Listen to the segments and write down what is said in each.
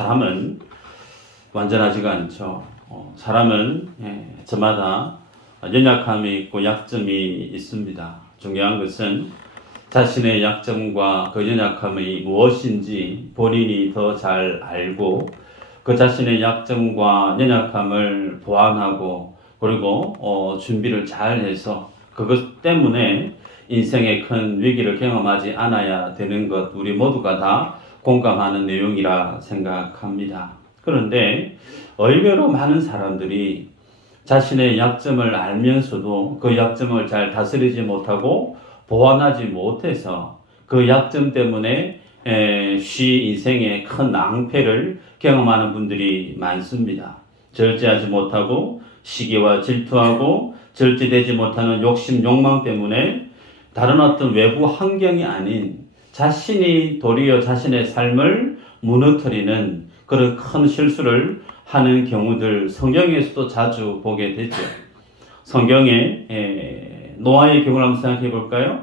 사람은 완전하지가 않죠. 사람은 저마다 연약함이 있고 약점이 있습니다. 중요한 것은 자신의 약점과 그 연약함이 무엇인지 본인이 더 잘 알고 그 자신의 약점과 연약함을 보완하고 그리고 준비를 잘 해서 그것 때문에 인생의 큰 위기를 경험하지 않아야 되는 것 우리 모두가 다 공감하는 내용이라 생각합니다. 그런데 의외로 많은 사람들이 자신의 약점을 알면서도 그 약점을 잘 다스리지 못하고 보완하지 못해서 그 약점 때문에 인생의 큰 낭패를 경험하는 분들이 많습니다. 절제하지 못하고 시기와 질투하고 절제되지 못하는 욕심, 욕망 때문에 다른 어떤 외부 환경이 아닌 자신이 도리어 자신의 삶을 무너뜨리는 그런 큰 실수를 하는 경우들 성경에서도 자주 보게 되죠. 성경에 노아의 경우를 한번 생각해 볼까요?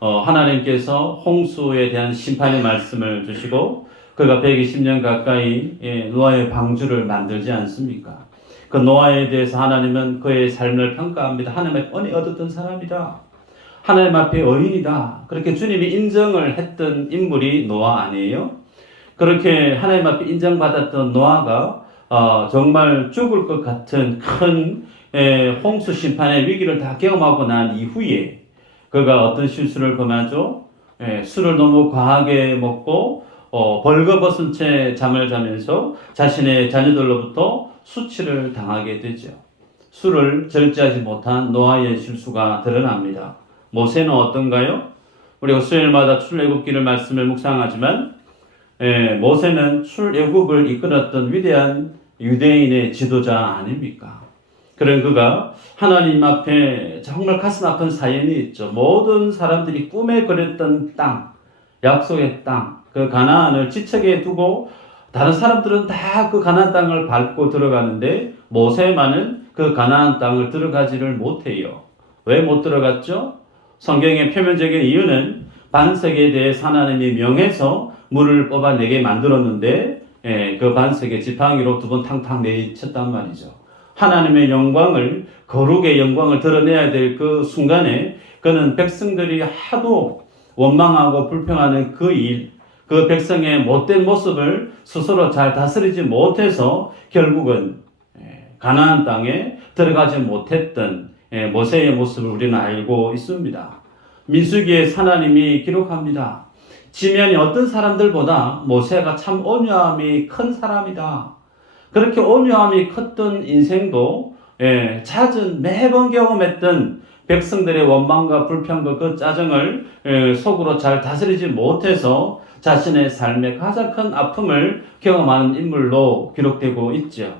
하나님께서 홍수에 대한 심판의 말씀을 주시고 그가 120년 가까이 노아의 방주를 만들지 않습니까? 그 노아에 대해서 하나님은 그의 삶을 평가합니다. 하나님의 은혜 얻었던 사람이다. 하나님 앞에 의인이다. 그렇게 주님이 인정을 했던 인물이 노아 아니에요? 그렇게 하나님 앞에 인정받았던 노아가 정말 죽을 것 같은 큰 홍수 심판의 위기를 다 경험하고 난 이후에 그가 어떤 실수를 범하죠? 술을 너무 과하게 먹고 벌거벗은 채 잠을 자면서 자신의 자녀들로부터 수치를 당하게 되죠. 술을 절제하지 못한 노아의 실수가 드러납니다. 모세는 어떤가요? 우리가 수요일마다 출애굽기를 말씀을 묵상하지만 모세는 출애굽을 이끌었던 위대한 유대인의 지도자 아닙니까? 그런 그가 하나님 앞에 정말 가슴 아픈 사연이 있죠. 모든 사람들이 꿈에 그렸던 땅, 약속의 땅, 그 가나안을 지척에 두고 다른 사람들은 다 그 가나안 땅을 밟고 들어가는데 모세만은 그 가나안 땅을 들어가지를 못해요. 왜 못 들어갔죠? 성경의 표면적인 이유는 반석에 대해서 하나님이 명해서 물을 뽑아내게 만들었는데 그 반석에 지팡이로 두 번 탕탕 내쳤단 말이죠. 하나님의 영광을 거룩의 영광을 드러내야 될 그 순간에 그는 백성들이 하도 원망하고 불평하는 그 백성의 못된 모습을 스스로 잘 다스리지 못해서 결국은 가나안 땅에 들어가지 못했던 모세의 모습을 우리는 알고 있습니다. 민수기에 하나님이 기록합니다. 지면이 어떤 사람들보다 모세가 참 온유함이 큰 사람이다. 그렇게 온유함이 컸던 인생도 잦은 매번 경험했던 백성들의 원망과 불평과 그 짜증을 속으로 잘 다스리지 못해서 자신의 삶의 가장 큰 아픔을 경험하는 인물로 기록되고 있죠.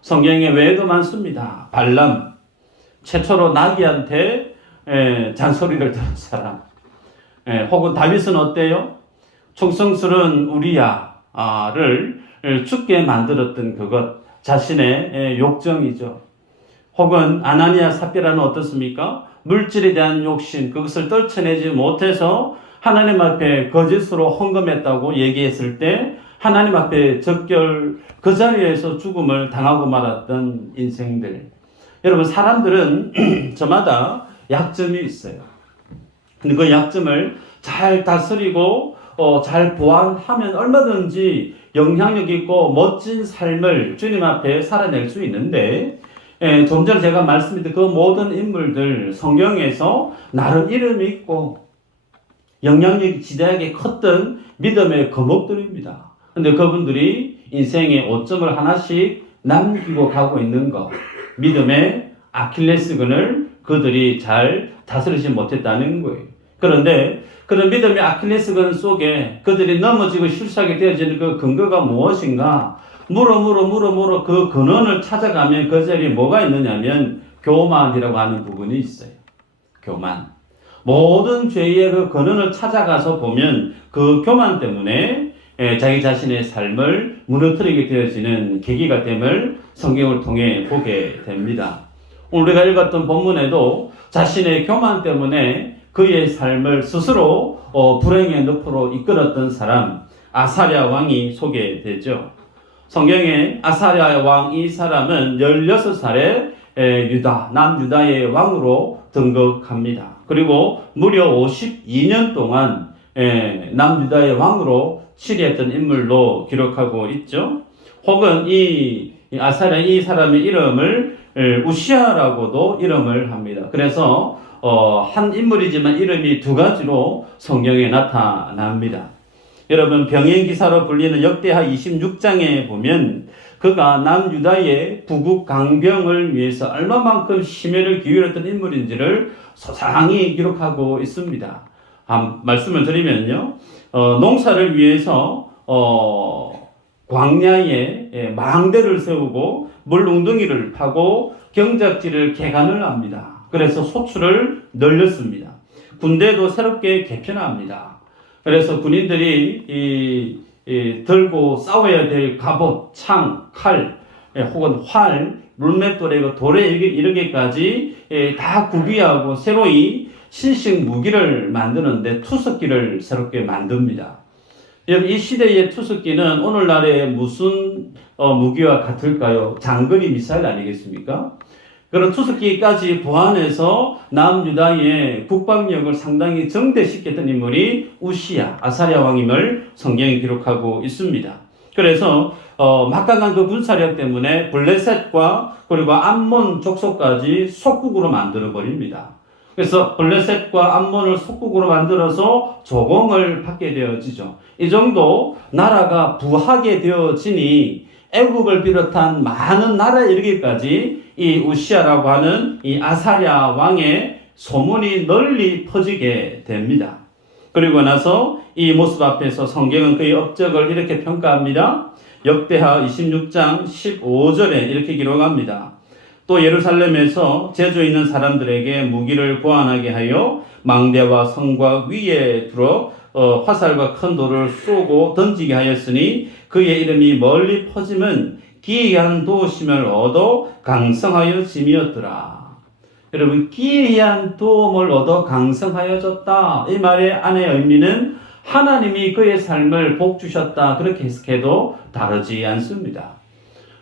성경에 외에도 많습니다. 발람, 최초로 나귀한테 잔소리를 들은 사람. 혹은 다윗은 어때요? 충성스러운 우리야를 죽게 만들었던 그것, 자신의 욕정이죠. 혹은 아나니아 삽비라는 어떻습니까? 물질에 대한 욕심, 그것을 떨쳐내지 못해서 하나님 앞에 거짓으로 헌금했다고 얘기했을 때 하나님 앞에 적결 그 자리에서 죽음을 당하고 말았던 인생들. 여러분, 사람들은 저마다 약점이 있어요. 근데 그 약점을 잘 다스리고 잘 보완하면 얼마든지 영향력 있고 멋진 삶을 주님 앞에 살아낼 수 있는데 좀 전에 제가 말씀드린 그 모든 인물들 성경에서 나름 이름이 있고 영향력이 지대하게 컸던 믿음의 거목들입니다. 근데 그분들이 인생의 오점을 하나씩 남기고 가고 있는 것, 믿음의 아킬레스건을 그들이 잘 다스리지 못했다는 거예요. 그런데 그런 믿음의 아킬레스건 속에 그들이 넘어지고 실수하게 되어지는 그 근거가 무엇인가? 물어 그 근원을 찾아가면 그 자리에 뭐가 있느냐면 교만이라고 하는 부분이 있어요. 교만. 모든 죄의 그 근원을 찾아가서 보면 그 교만 때문에 자기 자신의 삶을 무너뜨리게 되어지는 계기가 됨을 성경을 통해 보게 됩니다. 오늘 우리가 읽었던 본문에도 자신의 교만 때문에 그의 삶을 스스로 불행의 늪으로 이끌었던 사람 아사랴 왕이 소개되죠. 성경에 아사랴 왕 이 사람은 16살에 유다, 남유다의 왕으로 등극합니다. 그리고 무려 52년 동안 남유다의 왕으로 치리했던 인물로 기록하고 있죠. 혹은 이 아사랴 이 사람의 이름을 우시아라고도 이름을 합니다. 그래서 한 인물이지만 이름이 두 가지로 성경에 나타납니다. 여러분, 병행기사로 불리는 역대하 26장에 보면 그가 남유다의 부국 강병을 위해서 얼마만큼 심혈을 기울였던 인물인지를 소상히 기록하고 있습니다. 말씀을 드리면요, 농사를 위해서 광야에 망대를 세우고 물웅덩이를 파고 경작지를 개간을 합니다. 그래서 소출을 늘렸습니다. 군대도 새롭게 개편합니다. 그래서 군인들이 들고 싸워야 될 갑옷, 창, 칼, 혹은 활, 물맷돌에 돌에 이르기까지 다 구비하고 새로이 신식 무기를 만드는데 투석기를 새롭게 만듭니다. 이 시대의 투석기는 오늘날의 무슨 무기와 같을까요? 장거리 미사일 아니겠습니까? 그런 투석기까지 보완해서 남유다의 국방력을 상당히 정대시켰던 인물이 우시야, 아사랴 왕임을 성경이 기록하고 있습니다. 그래서 막강한 그 군사력 때문에 블레셋과 그리고 암몬 족속까지 속국으로 만들어 버립니다. 그래서 블레셋과 암몬을 속국으로 만들어서 조공을 받게 되어지죠. 이 정도 나라가 부하게 되어지니 애국을 비롯한 많은 나라에 이르기까지 이 우시아라고 하는 이 아사랴 왕의 소문이 널리 퍼지게 됩니다. 그리고 나서 이 모습 앞에서 성경은 그의 업적을 이렇게 평가합니다. 역대하 26장 15절에 이렇게 기록합니다. 또 예루살렘에서 제주 있는 사람들에게 무기를 보완하게 하여 망대와 성과 위에 들어 화살과 큰 돌을 쏘고 던지게 하였으니 그의 이름이 멀리 퍼짐은 기이한 도심을 얻어 강성하여 짐이었더라. 여러분, 기이한 도움을 얻어 강성하여졌다. 이 말의 안의 의미는 하나님이 그의 삶을 복 주셨다. 그렇게 해석해도 다르지 않습니다.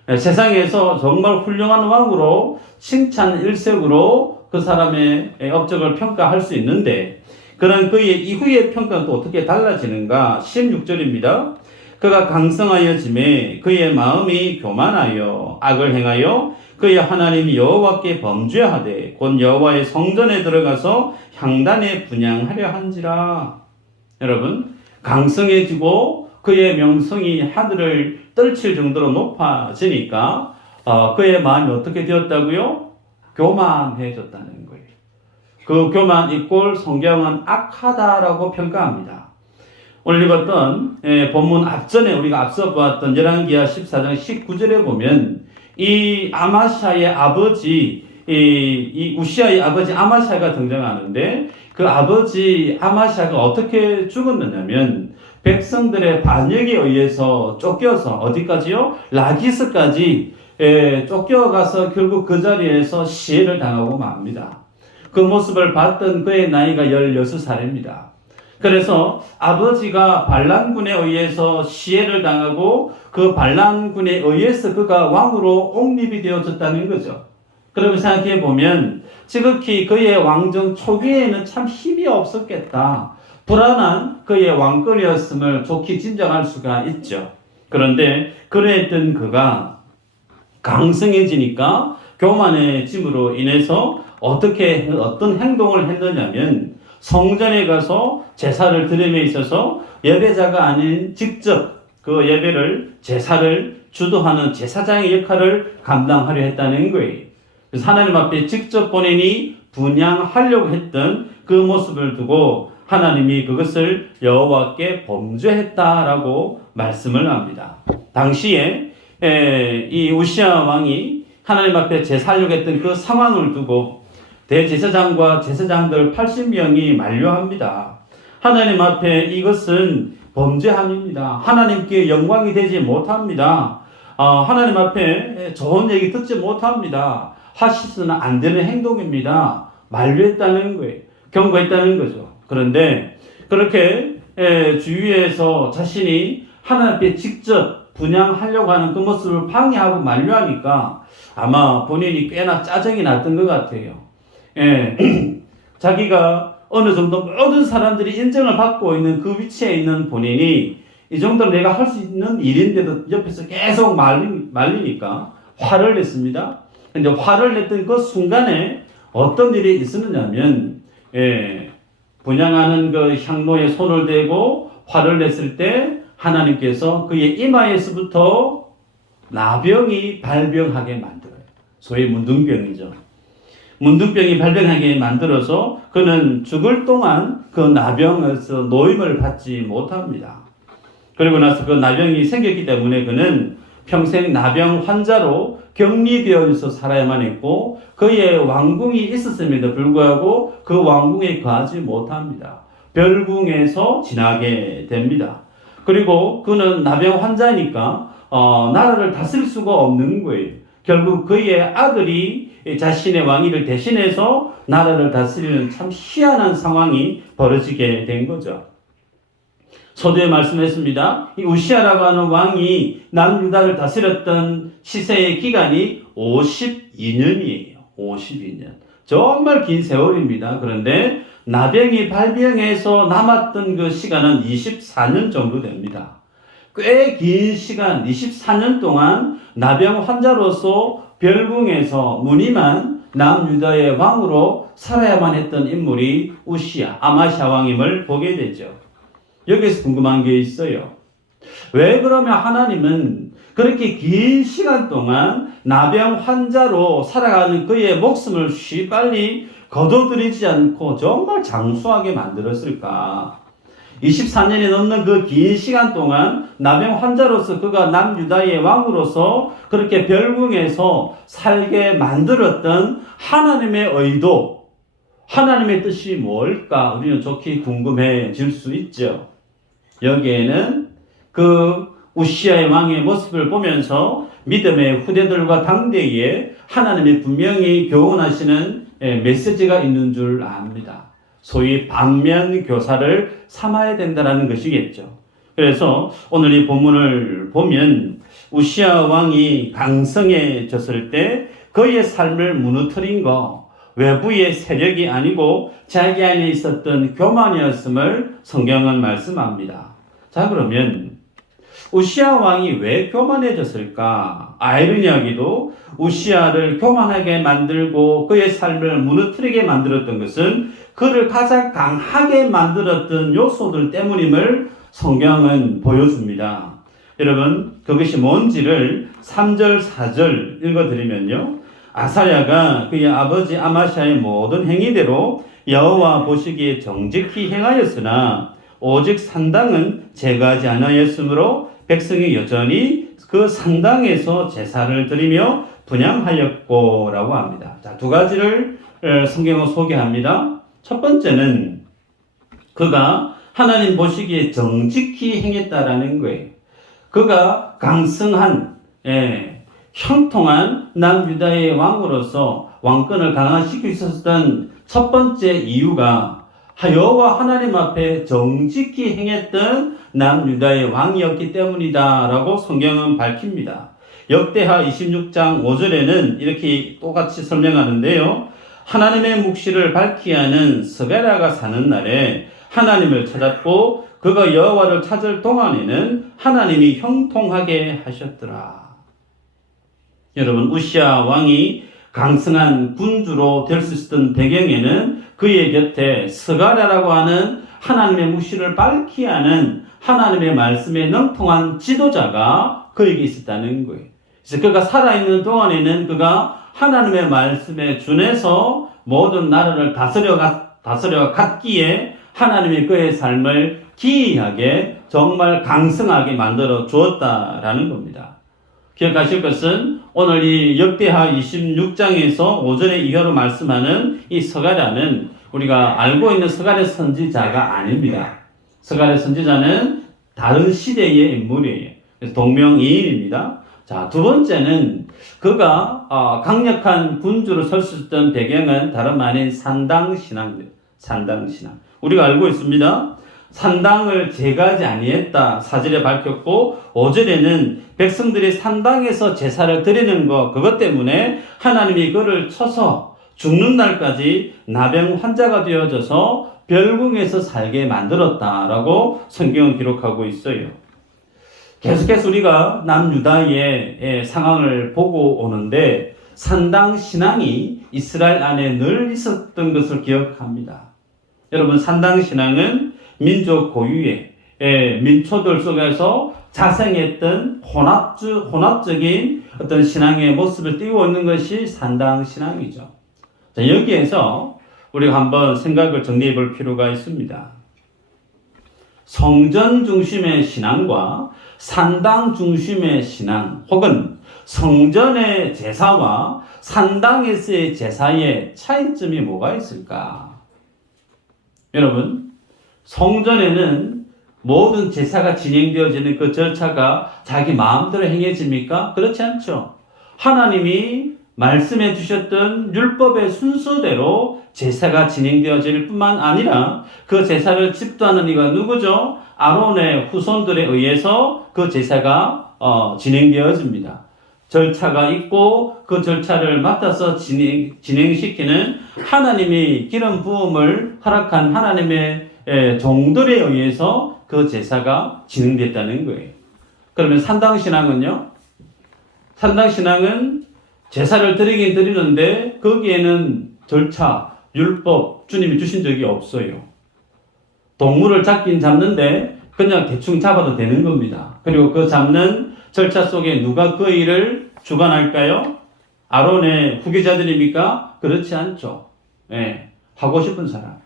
세상에서 정말 훌륭한 왕으로 칭찬 일색으로 그 사람의 업적을 평가할 수 있는데 그런 그의 이후의 평가는 또 어떻게 달라지는가? 16절입니다. 그가 강성하여짐에 그의 마음이 교만하여 악을 행하여 그의 하나님 여호와께 범죄하되 곧 여호와의 성전에 들어가서 향단에 분향하려 한지라. 여러분, 강성해지고 그의 명성이 하늘을 떨칠 정도로 높아지니까 그의 마음이 어떻게 되었다고요? 교만해졌다는 거예요. 그 교만 이꼴 성경은 악하다라고 평가합니다. 오늘 읽었던 본문 앞전에 우리가 앞서 보았던 열왕기하 14장 19절에 보면 이 아마샤의 아버지 이 우시아의 아버지 아마샤가 등장하는데 그 아버지 아마샤가 어떻게 죽었느냐면 백성들의 반역에 의해서 쫓겨서 어디까지요? 라기스까지 쫓겨가서 결국 그 자리에서 시해를 당하고 맙니다. 그 모습을 봤던 그의 나이가 16살입니다. 그래서 아버지가 반란군에 의해서 시해를 당하고 그 반란군에 의해서 그가 왕으로 옹립이 되어졌다는 거죠. 그러면 생각해 보면 지극히 그의 왕정 초기에는 참 힘이 없었겠다. 불안한 그의 왕권이었음을 좋게 짐작할 수가 있죠. 그런데 그랬던 그가 강성해지니까 교만해짐으로 인해서 어떤 행동을 했느냐면 성전에 가서 제사를 드림에 있어서 예배자가 아닌 직접 그 예배를 제사를 주도하는 제사장의 역할을 감당하려 했다는 거예요. 그래서 하나님 앞에 직접 본인이 분향하려고 했던 그 모습을 두고 하나님이 그것을 여호와께 범죄했다라고 말씀을 합니다. 당시에 이 우시아 왕이 하나님 앞에 제사하려고 했던 그 상황을 두고 대제사장과 제사장들 80명이 만류합니다. 하나님 앞에 이것은 범죄함입니다. 하나님께 영광이 되지 못합니다. 하나님 앞에 좋은 얘기 듣지 못합니다. 하시서는 안 되는 행동입니다. 만류했다는 거예요. 경고했다는 거죠. 그런데 그렇게 주위에서 자신이 하나님 앞에 직접 분양하려고 하는 그 모습을 방해하고 만류하니까 아마 본인이 꽤나 짜증이 났던 것 같아요. 예. 자기가 어느 정도 모든 사람들이 인정을 받고 있는 그 위치에 있는 본인이 이 정도는 내가 할 수 있는 일인데도 옆에서 계속 말리니까 화를 냈습니다. 근데 화를 냈던 그 순간에 어떤 일이 있었느냐면, 분양하는 그 향로에 손을 대고 화를 냈을 때 하나님께서 그의 이마에서부터 나병이 발병하게 만들어요. 소위 문둥병이죠. 문둥병이 발병하게 만들어서 그는 죽을 동안 그 나병에서 노임을 받지 못합니다. 그리고 나서 그 나병이 생겼기 때문에 그는 평생 나병 환자로 격리되어서 살아야만 했고 그의 왕궁이 있었음에도 불구하고 그 왕궁에 거하지 못합니다. 별궁에서 지나게 됩니다. 그리고 그는 나병 환자니까 나라를 다스릴 수가 없는 거예요. 결국 그의 아들이 자신의 왕위를 대신해서 나라를 다스리는 참 희한한 상황이 벌어지게 된 거죠. 서두에 말씀했습니다. 이 우시아라고 하는 왕이 남유다를 다스렸던 시세의 기간이 52년이에요. 52년. 정말 긴 세월입니다. 그런데 나병이 발병해서 남았던 그 시간은 24년 정도 됩니다. 꽤 긴 시간, 24년 동안 나병 환자로서 별궁에서 무늬만 남유다의 왕으로 살아야만 했던 인물이 우시아, 아마시아 왕임을 보게 되죠. 여기서 궁금한 게 있어요. 왜 그러면 하나님은 그렇게 긴 시간 동안 나병 환자로 살아가는 그의 목숨을 빨리 거둬들이지 않고 정말 장수하게 만들었을까? 24년이 넘는 그 긴 시간 동안 나병 환자로서 그가 남유다의 왕으로서 그렇게 별궁에서 살게 만들었던 하나님의 의도, 하나님의 뜻이 뭘까? 우리는 좋게 궁금해질 수 있죠. 여기에는 그 우시아의 왕의 모습을 보면서 믿음의 후대들과 당대에 하나님이 분명히 교훈하시는 메시지가 있는 줄 압니다. 소위 반면 교사를 삼아야 된다는 것이겠죠. 그래서 오늘 이 본문을 보면 우시아 왕이 강성해졌을 때 그의 삶을 무너뜨린 거 외부의 세력이 아니고 자기 안에 있었던 교만이었음을 성경은 말씀합니다. 자, 그러면 우시아 왕이 왜 교만해졌을까? 아이러니하게도 우시아를 교만하게 만들고 그의 삶을 무너뜨리게 만들었던 것은 그를 가장 강하게 만들었던 요소들 때문임을 성경은 보여줍니다. 여러분, 그것이 뭔지를 3절, 4절 읽어드리면요. 아사랴가 그의 아버지 아마시아의 모든 행위대로 여호와 보시기에 정직히 행하였으나 오직 산당은 제거하지 않았으므로 백성이 여전히 그 산당에서 제사를 드리며 분향하였고 라고 합니다. 자, 두 가지를 성경은 소개합니다. 첫 번째는 그가 하나님 보시기에 정직히 행했다라는 거예요. 그가 강성한 형통한 남유다의 왕으로서 왕권을 강화시킬 수 있었던 첫 번째 이유가 여호와 하나님 앞에 정직히 행했던 남유다의 왕이었기 때문이다라고 성경은 밝힙니다. 역대하 26장 5절에는 이렇게 똑같이 설명하는데요. 하나님의 묵시를 밝히 하는 스가랴가 사는 날에 하나님을 찾았고 그가 여호와를 찾을 동안에는 하나님이 형통하게 하셨더라. 여러분, 우시아 왕이 강성한 군주로 될 수 있었던 배경에는 그의 곁에 스가랴라고 하는 하나님의 묵시를 밝히 하는 하나님의 말씀에 능통한 지도자가 그에게 있었다는 거예요. 그래서 그가 살아있는 동안에는 그가 하나님의 말씀에 준해서 모든 나라를 다스려 갔기에 하나님이 그의 삶을 기이하게 정말 강성하게 만들어 주었다라는 겁니다. 기억하실 것은 오늘 이 역대하 26장에서 5절에 이하로 말씀하는 이 스가랴는 우리가 알고 있는 스가랴 선지자가 아닙니다. 스가랴 선지자는 다른 시대의 인물이에요. 그래서 동명이인입니다. 자, 두 번째는 그가 강력한 군주로 설 수 있었던 배경은 다름 아닌 산당신앙입니다. 산당신앙. 우리가 알고 있습니다. 산당을 제거하지 아니했다 4절에 밝혔고 5절에는 백성들이 산당에서 제사를 드리는 것 그것 때문에 하나님이 그를 쳐서 죽는 날까지 나병 환자가 되어져서 별궁에서 살게 만들었다라고 성경은 기록하고 있어요. 계속해서 우리가 남유다의 상황을 보고 오는데 산당 신앙이 이스라엘 안에 늘 있었던 것을 기억합니다. 여러분 산당 신앙은 민족 고유의 민초들 속에서 자생했던 혼합적인 어떤 신앙의 모습을 띄고 있는 것이 산당 신앙이죠. 자, 여기에서 우리가 한번 생각을 정리해 볼 필요가 있습니다. 성전 중심의 신앙과 산당 중심의 신앙 혹은 성전의 제사와 산당에서의 제사의 차이점이 뭐가 있을까? 여러분, 성전에는 모든 제사가 진행되어지는 그 절차가 자기 마음대로 행해집니까? 그렇지 않죠. 하나님이 말씀해 주셨던 율법의 순서대로 제사가 진행되어질 뿐만 아니라 그 제사를 집도하는 이가 누구죠? 아론의 후손들에 의해서 그 제사가 진행되어집니다. 절차가 있고 그 절차를 맡아서 진행시키는 하나님이 기름 부음을 허락한 하나님의 종들에 의해서 그 제사가 진행됐다는 거예요. 그러면 산당신앙은요? 산당신앙은 제사를 드리긴 드리는데 거기에는 절차, 율법, 주님이 주신 적이 없어요. 동물을 잡긴 잡는데 그냥 대충 잡아도 되는 겁니다. 그리고 그 잡는 절차 속에 누가 그 일을 주관할까요? 아론의 후계자들입니까? 그렇지 않죠. 하고 싶은 사람,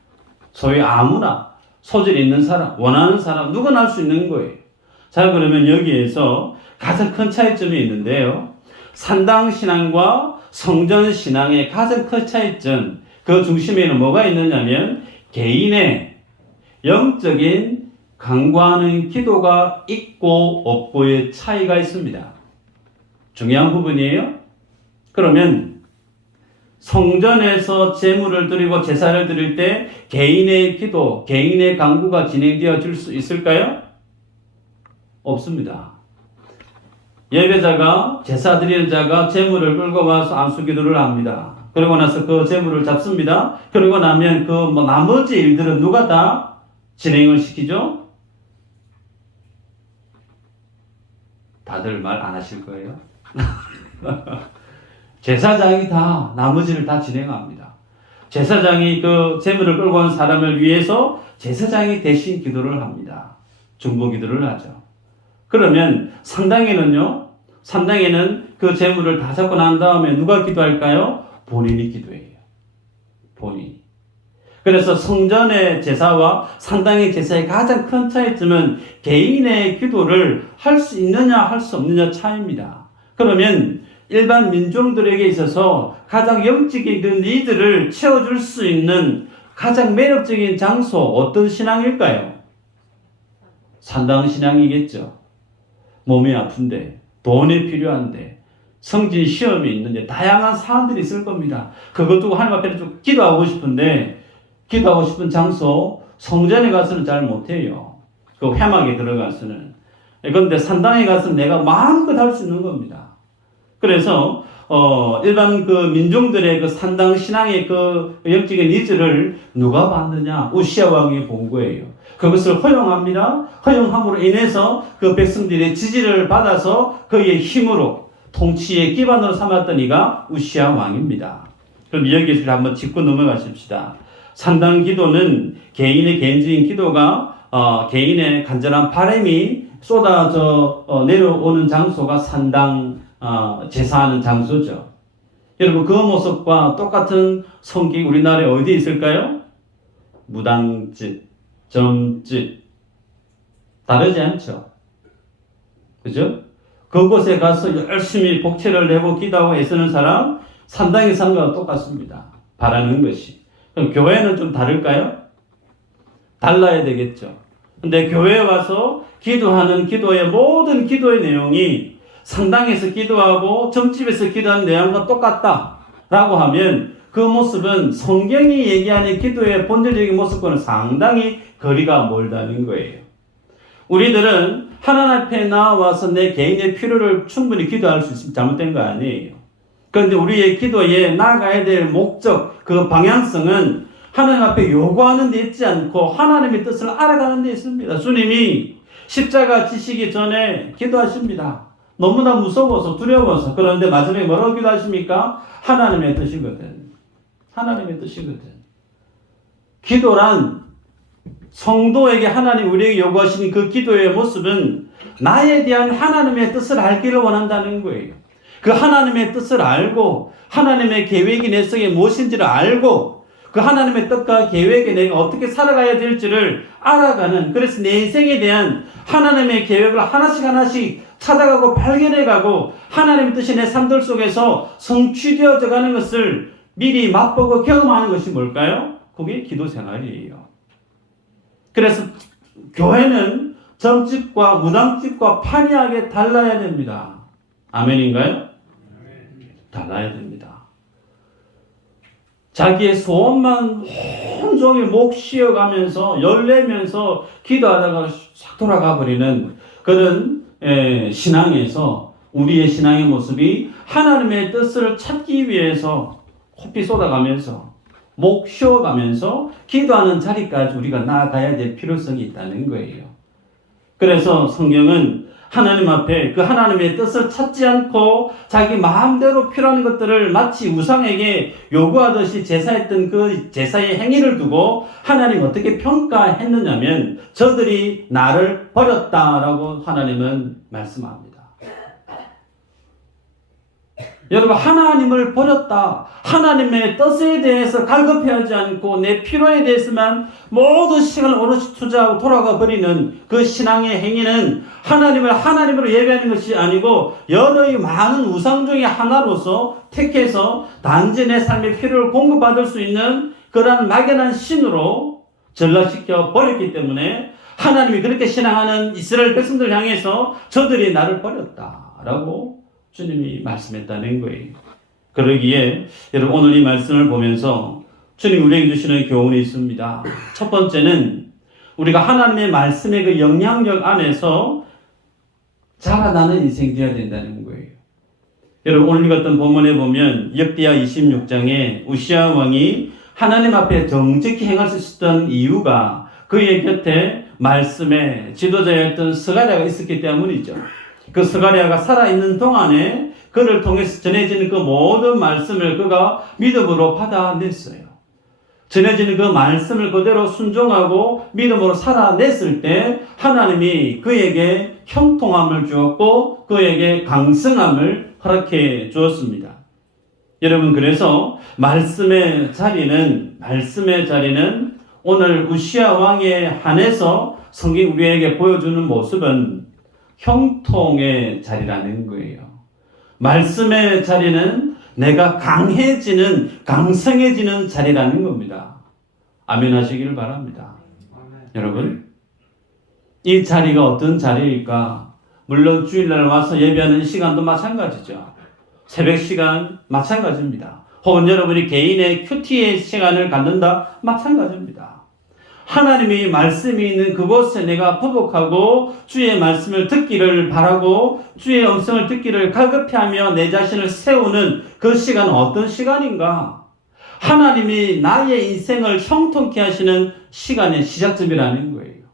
소위 아무나 소질 있는 사람, 원하는 사람, 누구나 할 수 있는 거예요. 자, 그러면 여기에서 가장 큰 차이점이 있는데요. 산당신앙과 성전신앙의 가장 큰 차이점, 그 중심에는 뭐가 있느냐면 개인의 영적인 간구하는 기도가 있고 없고의 차이가 있습니다. 중요한 부분이에요. 그러면 성전에서 제물을 드리고 제사를 드릴 때 개인의 기도, 개인의 간구가 진행되어질 수 있을까요? 없습니다. 예배자가 제사 드리는 자가 제물을 끌고 와서 안수기도를 합니다. 그러고 나서 그 제물을 잡습니다. 그러고 나면 그 나머지 일들은 누가 다 진행을 시키죠? 다들 말 안 하실 거예요? 제사장이 다 나머지를 다 진행합니다. 제사장이 그 제물을 끌고 온 사람을 위해서 제사장이 대신 기도를 합니다. 중보 기도를 하죠. 그러면 산당에는 그 제물을 다 잡고 난 다음에 누가 기도할까요? 본인이 기도해요. 본인이. 그래서 성전의 제사와 산당의 제사의 가장 큰 차이점은 개인의 기도를 할 수 있느냐 할 수 없느냐 차이입니다. 그러면 일반 민중들에게 있어서 가장 영적인 그 니드를 채워줄 수 있는 가장 매력적인 장소 어떤 신앙일까요? 산당 신앙이겠죠. 몸이 아픈데, 돈이 필요한데, 성진 시험이 있는데 다양한 사안들이 있을 겁니다. 그것 두고 하나님 앞에 좀 기도하고 싶은데 기도하고 싶은 장소 성전에 가서는 잘 못해요. 그 회막에 들어가서는. 그런데 산당에 가서는 내가 마음껏 할 수 있는 겁니다. 그래서 일반 그 민중들의 그 산당 신앙의 그 영적인 니즈를 누가 받느냐? 우시아 왕이 본 거예요. 그것을 허용합니다. 허용함으로 인해서 그 백성들의 지지를 받아서 그의 힘으로 통치의 기반으로 삼았던 이가 우시아 왕입니다. 그럼 여기에서 한번 짚고 넘어가십시다. 산당 기도는 개인의 개인적인 기도가 개인의 간절한 바람이 쏟아져 내려오는 장소가 산당 제사하는 장소죠. 여러분 그 모습과 똑같은 성격이 우리나라에 어디에 있을까요? 무당집, 점집 다르지 않죠. 그죠? 그곳에 가서 열심히 복채를 내고 기도하고 애쓰는 사람 산당에 사는 거와 똑같습니다. 바라는 것이. 그럼 교회는 좀 다를까요? 달라야 되겠죠. 근데 교회에 와서 기도하는 기도의 모든 기도의 내용이 산당에서 기도하고 점집에서 기도하는 내용과 똑같다라고 하면 그 모습은 성경이 얘기하는 기도의 본질적인 모습과는 상당히 거리가 멀다는 거예요. 우리들은 하나님 앞에 나와서 내 개인의 필요를 충분히 기도할 수 있으면 잘못된 거 아니에요. 그런데 우리의 기도에 나아가야 될 목적, 그 방향성은 하나님 앞에 요구하는 데 있지 않고 하나님의 뜻을 알아가는 데 있습니다. 주님이 십자가 지시기 전에 기도하십니다. 너무나 무서워서 두려워서. 그런데 마지막에 뭐라고 기도하십니까? 하나님의 뜻이거든. 하나님의 뜻이거든. 기도란 성도에게 하나님 우리에게 요구하시는 그 기도의 모습은 나에 대한 하나님의 뜻을 알기를 원한다는 거예요. 그 하나님의 뜻을 알고 하나님의 계획이 내 속에 무엇인지를 알고 그 하나님의 뜻과 계획에 내가 어떻게 살아가야 될지를 알아가는, 그래서 내 인생에 대한 하나님의 계획을 하나씩 찾아가고 발견해가고 하나님의 뜻이 내 삶들 속에서 성취되어져 가는 것을 미리 맛보고 경험하는 것이 뭘까요? 그게 기도 생활이에요. 그래서 교회는 점집과 무당집과 판이하게 달라야 됩니다. 아멘인가요? 달라야 됩니다. 자기의 소원만 온종일 목 쉬어가면서 열내면서 기도하다가 싹 돌아가 버리는 그런 신앙에서 우리의 신앙의 모습이 하나님의 뜻을 찾기 위해서 코피 쏟아가면서 목 쉬어가면서 기도하는 자리까지 우리가 나아가야 될 필요성이 있다는 거예요. 그래서 성경은 하나님 앞에 그 하나님의 뜻을 찾지 않고 자기 마음대로 필요한 것들을 마치 우상에게 요구하듯이 제사했던 그 제사의 행위를 두고 하나님 어떻게 평가했느냐면 저들이 나를 버렸다라고 하나님은 말씀합니다. 여러분, 하나님을 버렸다. 하나님의 뜻에 대해서 갈급해하지 않고 내 필요에 대해서만 모든 시간을 오롯이 투자하고 돌아가 버리는 그 신앙의 행위는 하나님을 하나님으로 예배하는 것이 아니고 여러의 많은 우상 중에 하나로서 택해서 단지 내 삶의 필요를 공급받을 수 있는 그러한 막연한 신으로 전락시켜 버렸기 때문에 하나님이 그렇게 신앙하는 이스라엘 백성들 향해서 저들이 나를 버렸다라고 주님이 말씀했다는 거예요. 그러기에 여러분 오늘 이 말씀을 보면서 주님이 우리에게 주시는 교훈이 있습니다. 첫 번째는 우리가 하나님의 말씀의 그 영향력 안에서 자라나는 인생이 되어야 된다는 거예요. 여러분 오늘 읽었던 본문에 보면 역대하 26장에 우시아 왕이 하나님 앞에 정직히 행할 수 있었던 이유가 그의 곁에 말씀의 지도자였던 스가랴가 있었기 때문이죠. 그 스가랴가 살아있는 동안에 그를 통해서 전해지는 그 모든 말씀을 그가 믿음으로 받아냈어요. 전해지는 그 말씀을 그대로 순종하고 믿음으로 살아냈을 때 하나님이 그에게 형통함을 주었고 그에게 강성함을 허락해 주었습니다. 여러분, 그래서 말씀의 자리는 오늘 우시아 왕에 한해서 성경이 우리에게 보여주는 모습은 형통의 자리라는 거예요. 말씀의 자리는 내가 강성해지는 자리라는 겁니다. 아멘 하시기를 바랍니다. 아멘. 여러분, 이 자리가 어떤 자리일까? 물론 주일날 와서 예배하는 시간도 마찬가지죠. 새벽 시간 마찬가지입니다. 혹은 여러분이 개인의 큐티의 시간을 갖는다 마찬가지입니다. 하나님의 말씀이 있는 그곳에 내가 부복하고 주의 말씀을 듣기를 바라고 주의 음성을 듣기를 갈급해하며 내 자신을 세우는 그 시간은 어떤 시간인가? 하나님이 나의 인생을 형통케 하시는 시간의 시작점이라는 거예요.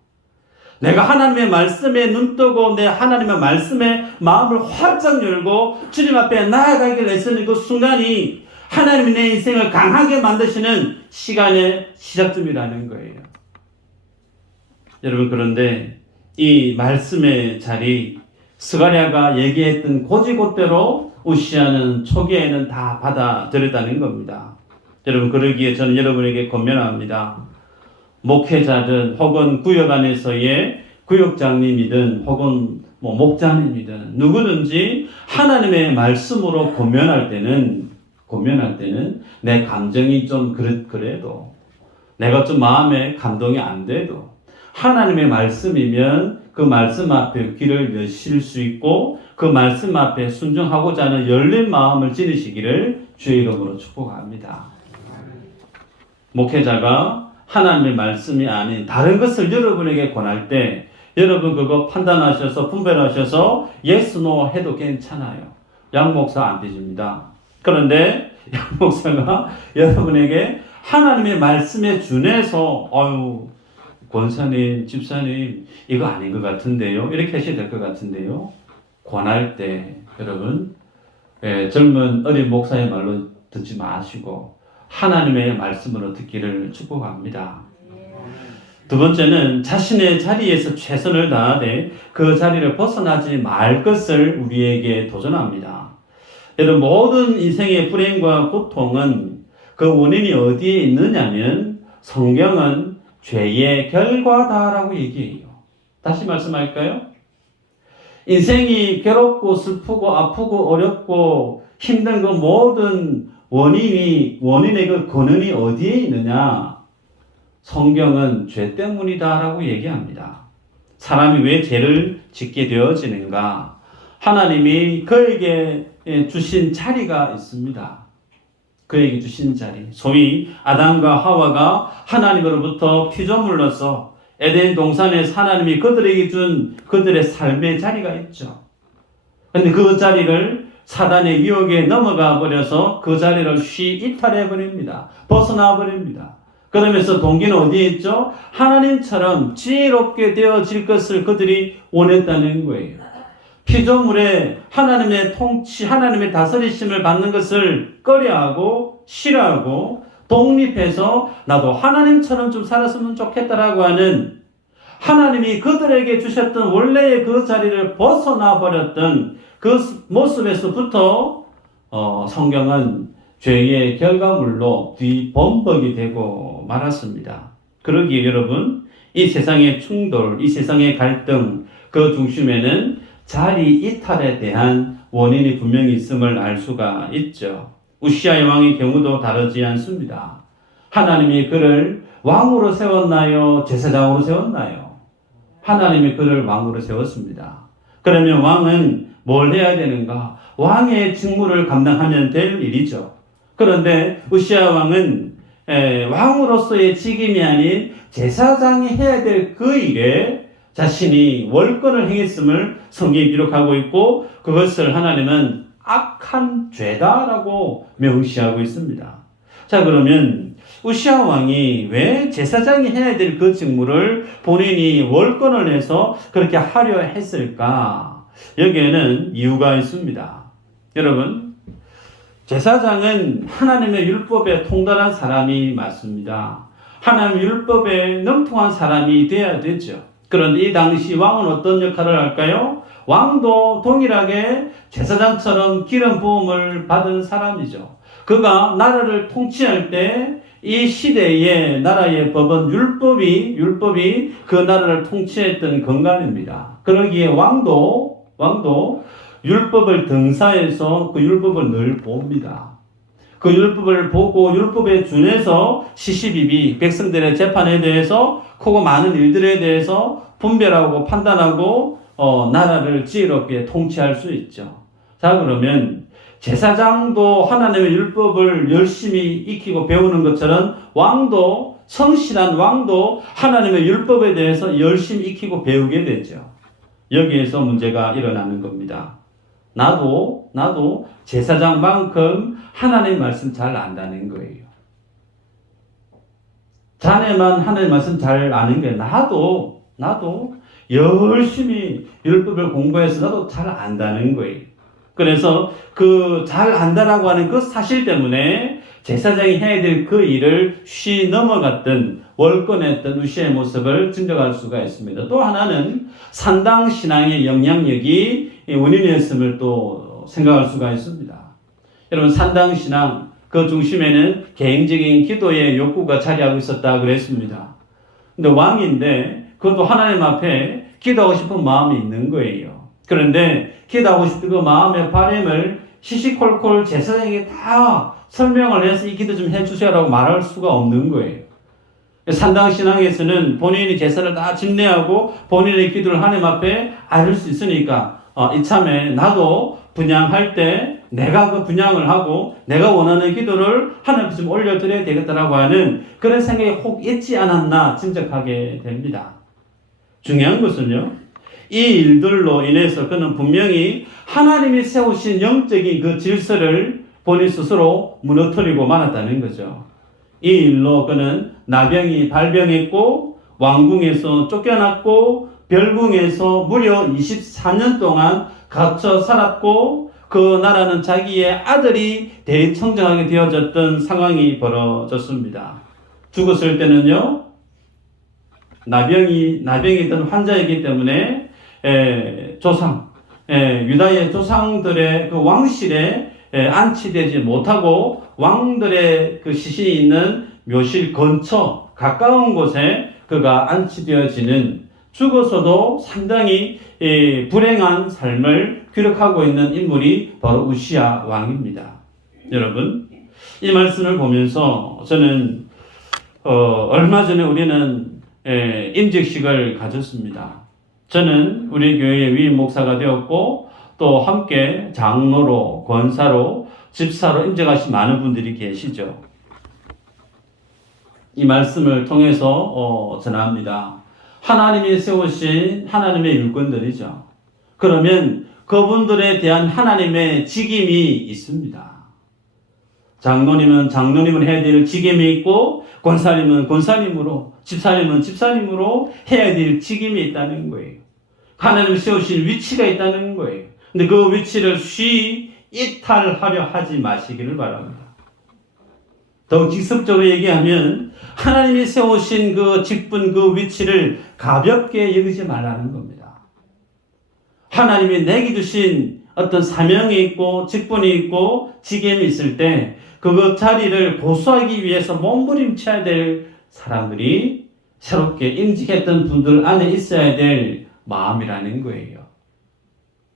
내가 하나님의 말씀에 눈뜨고 내 하나님의 말씀에 마음을 활짝 열고 주님 앞에 나아가기를 애쓰는 그 순간이 하나님이 내 인생을 강하게 만드시는 시간의 시작점이라는 거예요. 여러분, 그런데 이 말씀의 자리, 스가랴가 얘기했던 고지곳대로 우시아는 초기에는 다 받아들였다는 겁니다. 여러분, 그러기에 저는 여러분에게 권면합니다. 목회자든 혹은 구역 안에서의 구역장님이든 혹은 목자님이든 누구든지 하나님의 말씀으로 권면할 때는 내 감정이 좀 그래도 내가 좀 마음에 감동이 안 돼도 하나님의 말씀이면 그 말씀 앞에 귀를 여실 수 있고 그 말씀 앞에 순종하고자 하는 열린 마음을 지니시기를 주의 이름으로 축복합니다. 목회자가 하나님의 말씀이 아닌 다른 것을 여러분에게 권할 때 여러분 그거 판단하셔서 분별하셔서 yes, no 해도 괜찮아요. 양 목사 안 되십니다. 그런데 양 목사가 여러분에게 하나님의 말씀에 준해서 권사님, 집사님 이거 아닌 것 같은데요. 이렇게 하셔야 될 것 같은데요. 권할 때 여러분 젊은 어린 목사의 말로 듣지 마시고 하나님의 말씀으로 듣기를 축복합니다. 두 번째는 자신의 자리에서 최선을 다하되 그 자리를 벗어나지 말 것을 우리에게 도전합니다. 여러분 모든 인생의 불행과 고통은 그 원인이 어디에 있느냐면 성경은 죄의 결과다라고 얘기해요. 다시 말씀할까요? 인생이 괴롭고 슬프고 아프고 어렵고 힘든 그 모든 원인의 그 근원이 어디에 있느냐? 성경은 죄 때문이다라고 얘기합니다. 사람이 왜 죄를 짓게 되어지는가? 하나님이 그에게 주신 자리가 있습니다. 그에게 주신 자리. 소위 아담과 하와가 하나님으로부터 피조물로서 에덴 동산에서 하나님이 그들에게 준 그들의 삶의 자리가 있죠. 그런데 그 자리를 사단의 유혹에 넘어가 버려서 그 자리를 이탈해 버립니다. 벗어나 버립니다. 그러면서 동기는 어디에 있죠? 하나님처럼 지혜롭게 되어질 것을 그들이 원했다는 거예요. 피조물에 하나님의 통치, 하나님의 다스리심을 받는 것을 꺼려하고 싫어하고 독립해서 나도 하나님처럼 좀 살았으면 좋겠다라고 하는 하나님이 그들에게 주셨던 원래의 그 자리를 벗어나 버렸던 그 모습에서부터 성경은 죄의 결과물로 뒤범벅이 되고 말았습니다. 그러기에 여러분 이 세상의 충돌, 이 세상의 갈등 그 중심에는 자리 이탈에 대한 원인이 분명히 있음을 알 수가 있죠. 우시아의 왕의 경우도 다르지 않습니다. 하나님이 그를 왕으로 세웠나요? 제사장으로 세웠나요? 하나님이 그를 왕으로 세웠습니다. 그러면 왕은 뭘 해야 되는가? 왕의 직무를 감당하면 될 일이죠. 그런데 우시아 왕은 왕으로서의 직임이 아닌 제사장이 해야 될 그 일에 자신이 월권을 행했음을 성경이 기록하고 있고 그것을 하나님은 악한 죄다라고 명시하고 있습니다. 자, 그러면 우시아 왕이 왜 제사장이 해야 될 그 직무를 본인이 월권을 해서 그렇게 하려 했을까? 여기에는 이유가 있습니다. 여러분, 제사장은 하나님의 율법에 통달한 사람이 맞습니다. 하나님의 율법에 능통한 사람이 돼야 되죠. 그런데 이 당시 왕은 어떤 역할을 할까요? 왕도 동일하게 제사장처럼 기름 부음을 받은 사람이죠. 그가 나라를 통치할 때 이 시대의 나라의 법은 율법이 그 나라를 통치했던 근간입니다. 그러기에 왕도 율법을 등사해서 그 율법을 늘 봅니다. 그 율법을 보고 율법에 준해서 시시비비 백성들의 재판에 대해서 크고 많은 일들에 대해서 분별하고 판단하고 나라를 지혜롭게 통치할 수 있죠. 자, 그러면 제사장도 하나님의 율법을 열심히 익히고 배우는 것처럼 성실한 왕도 하나님의 율법에 대해서 열심히 익히고 배우게 되죠. 여기에서 문제가 일어나는 겁니다. 나도 제사장만큼 하나님의 말씀 잘 안다는 거예요. 자네만 하나님의 말씀 잘 아는 게 나도 열심히 율법을 공부해서 나도 잘 안다는 거예요. 그래서 그 잘 안다라고 하는 그 사실 때문에 제사장이 해야 될 그 일을 넘어갔던 월권했던 우시아의 모습을 증명할 수가 있습니다. 또 하나는 산당 신앙의 영향력이 원인이었음을 또 생각할 수가 있습니다. 여러분, 산당 신앙 그 중심에는 개인적인 기도의 욕구가 자리하고 있었다 그랬습니다. 근데 왕인데 그것도 하나님 앞에 기도하고 싶은 마음이 있는 거예요. 그런데 기도하고 싶은 그 마음의 바람을 시시콜콜 제사장에게 다 설명을 해서 이 기도 좀 해주세요라고 말할 수가 없는 거예요. 산당신앙에서는 본인이 제사를 다 집례하고 본인의 기도를 하나님 앞에 아릴 수 있으니까 이참에 나도 분양할 때 내가 그 분양을 하고 내가 원하는 기도를 하나님께 좀 올려드려야 되겠다라고 하는 그런 생각이 혹 있지 않았나 짐작하게 됩니다. 중요한 것은요, 이 일들로 인해서 그는 분명히 하나님이 세우신 영적인 그 질서를 본인 스스로 무너뜨리고 말았다는 거죠. 이 일로 그는 나병이 발병했고 왕궁에서 쫓겨났고 별궁에서 무려 24년 동안 갇혀 살았고 그 나라는 자기의 아들이 대청정하게 되어졌던 상황이 벌어졌습니다. 죽었을 때는요, 나병이던 환자이기 때문에 유다의 조상들의 그 왕실에 안치되지 못하고 왕들의 그 시신이 있는 묘실 근처 가까운 곳에 그가 안치되어지는, 죽어서도 상당히 불행한 삶을 기록하고 있는 인물이 바로 우시야 왕입니다. 여러분, 이 말씀을 보면서 저는 얼마 전에 우리는 임직식을 가졌습니다. 저는 우리 교회의 위임 목사가 되었고 또 함께 장로로, 권사로, 집사로 임직하신 많은 분들이 계시죠. 이 말씀을 통해서 전합니다. 하나님이 세우신 하나님의 일꾼들이죠. 그러면 그분들에 대한 하나님의 직임이 있습니다. 장로님은 장로님을 해야 될 직임이 있고, 권사님은 권사님으로, 집사님은 집사님으로 해야 될 직임이 있다는 거예요. 하나님 세우신 위치가 있다는 거예요. 근데 그 위치를 쉬 이탈하려 하지 마시기를 바랍니다. 더욱 직접적으로 얘기하면 하나님이 세우신 그 직분, 그 위치를 가볍게 여기지 말라는 겁니다. 하나님이 내게 주신 어떤 사명이 있고 직분이 있고 직임이 있을 때 그 자리를 고수하기 위해서 몸부림쳐야 될 사람들이 새롭게 임직했던 분들 안에 있어야 될 마음이라는 거예요.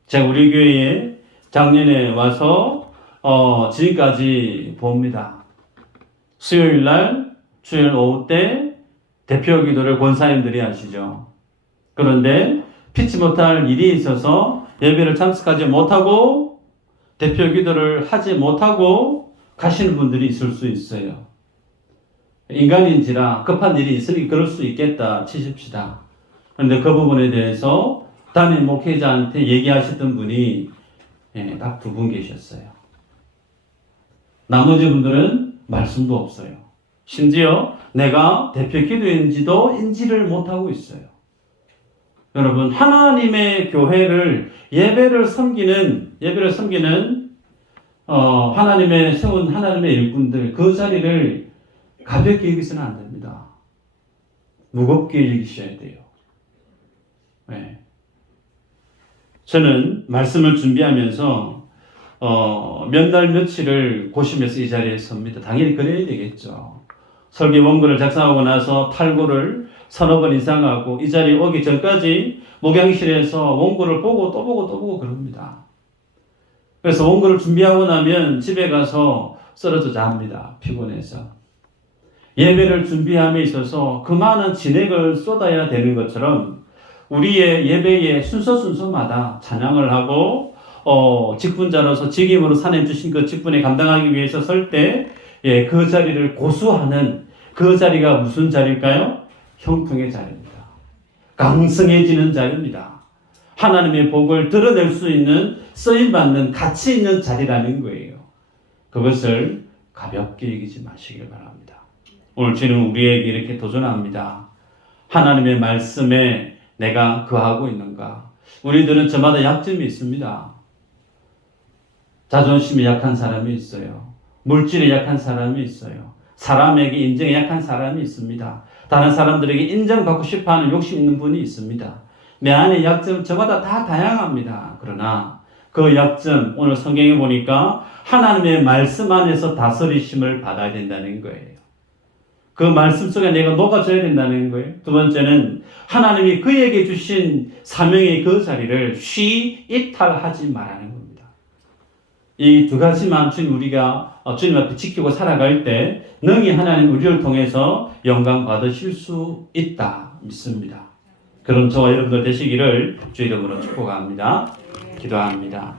제가 우리 교회에 작년에 와서 지금까지 봅니다. 수요일 날 주일 오후 때 대표 기도를 권사님들이 하시죠. 그런데 피치 못할 일이 있어서 예배를 참석하지 못하고 대표 기도를 하지 못하고 가시는 분들이 있을 수 있어요. 인간인지라 급한 일이 있으니 그럴 수 있겠다 치십시다. 그런데 그 부분에 대해서 담임 목회자한테 얘기하셨던 분이 딱 2분 계셨어요. 나머지 분들은 말씀도 없어요. 심지어 내가 대표 기도인지도 인지를 못하고 있어요. 여러분, 하나님의 교회를 예배를 섬기는 하나님의 세운 하나님의 일꾼들, 그 자리를 가볍게 여기서는 안 됩니다. 무겁게 여기셔야 돼요. 네. 저는 말씀을 준비하면서 몇 날 며칠을 고심해서 이 자리에 섭니다. 당연히 그래야 되겠죠. 설계 원고를 작성하고 나서 탈고를 서너 번 이상하고 이 자리에 오기 전까지 목양실에서 원고를 보고 또 보고 또 보고 그럽니다. 그래서 원고를 준비하고 나면 집에 가서 쓰러져 잡니다. 피곤해서. 예배를 준비함에 있어서 그 많은 진액을 쏟아야 되는 것처럼 우리의 예배의 순서마다 찬양을 하고 직분자로서 직임으로 하나님 주신 그 직분에 감당하기 위해서 설 때 그 자리를 고수하는 그 자리가 무슨 자리일까요? 형통의 자리입니다. 강성해지는 자리입니다. 하나님의 복을 드러낼 수 있는 쓰임받는 가치 있는 자리라는 거예요. 그것을 가볍게 여기지 마시길 바랍니다. 오늘 주는 우리에게 이렇게 도전합니다. 하나님의 말씀에 내가 거하고 있는가? 우리들은 저마다 약점이 있습니다. 자존심이 약한 사람이 있어요. 물질에 약한 사람이 있어요. 사람에게 인정에 약한 사람이 있습니다. 다른 사람들에게 인정받고 싶어하는 욕심 있는 분이 있습니다. 내 안의 약점 저마다 다 다양합니다. 그러나 그 약점 오늘 성경에 보니까 하나님의 말씀 안에서 다스리심을 받아야 된다는 거예요. 그 말씀 속에 내가 녹아져야 된다는 거예요. 2번째는 하나님이 그에게 주신 사명의 그 자리를 쉬 이탈하지 말라는 겁니다. 이 2가지만 우리가 주님 앞에 지키고 살아갈 때 능히 하나님 우리를 통해서 영광 받으실 수 있다 믿습니다. 그런 저와 여러분들 되시기를 주 이름으로 축복합니다. 기도합니다.